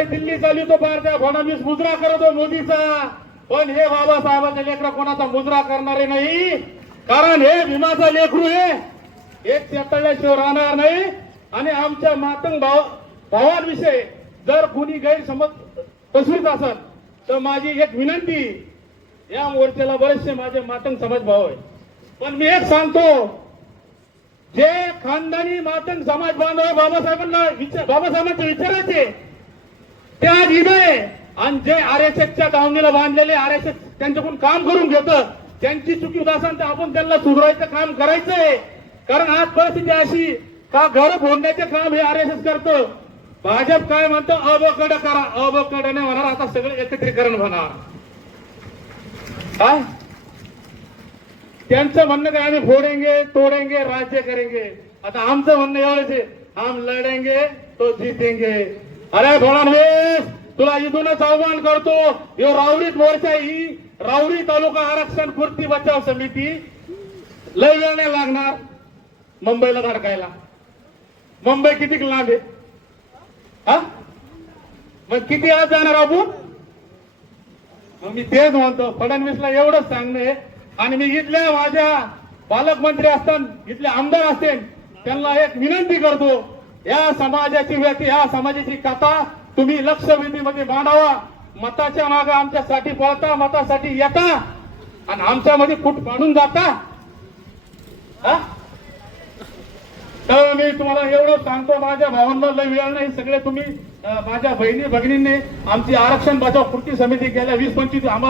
नाही दिल्ली चालू तो पार त्या फडणवीस मुजरा करतो मोदीचा, पण हे बाबासाहेबांचे लेकर कोणाचा मुजरा करणारे नाही, कारण हे भीमाचा लेकरू आहे, एक चटळल्याशिवाय राहणार नाही. आणि आमच्या मातंग भावांविषयी जर कुणी गैरसमज पसरत असेल तर माझी एक विनंती, या मोर्चाला बरेचसे माझे मातंग समाज भाव आहे, पण मी एक सांगतो, जे खानदानी मातंग समाज बांधव बाबासाहेबांचे विचारायचे ते आज इथे, आणि जे आरएसएसच्या दावणीला बांधलेले आरएसएस त्यांच्याकडून काम करून घेतं, त्यांची चुकी होत असेल तर आपण त्यांना सुधारायचं काम करायचंय. कारण आज परिस्थिती अशी का घर फोडण्याचे काम हे आरएसएस करतं. भाजप काय म्हणतं, अबकड करा, अबकड नाही होणार, आता सगळं एकत्रीकरण होणार. काय त्यांचं म्हणणं काय, आम्ही फोडेंगे तोडेंगे राज्य करेंगे. आता आमचं म्हणणं एवढंच आहे, हम लढेंगे तो जीतेंगे. अरे फडणवीस, तुला इथूनच आव्हान करतो, यो रावरीत मोर्चा, ही रावरी तालुका आरक्षण पूर्ती बचाव समिती लय वेळ नाही लागणार मुंबईला धडकायला. मुंबई किती लांब आहे, हा मग किती आज जाणार आपण. मग मी तेच म्हणतो, फडणवीसला एवढंच सांगणे, आणि मी इथल्या माझ्या पालकमंत्री असतात, इथले आमदार असतील, त्यांना एक विनंती करतो, या समाजाची व्यक्ती, या समाजाची कथा तुम्ही लक्षवेधीमध्ये मांडावा. मताच्या मागे आमच्यासाठी पळता, मतासाठी येता, आणि आमच्यामध्ये फूट पाडून जाता. तर मी तुम्हाला एवढं सांगतो, माझ्या भावांना लय वेळ नाही, सगळे तुम्ही माझ्या बहिणी भगिनींनी आमची आरक्षण बचाव कृती समिती गेल्या 20-25 आम्हाला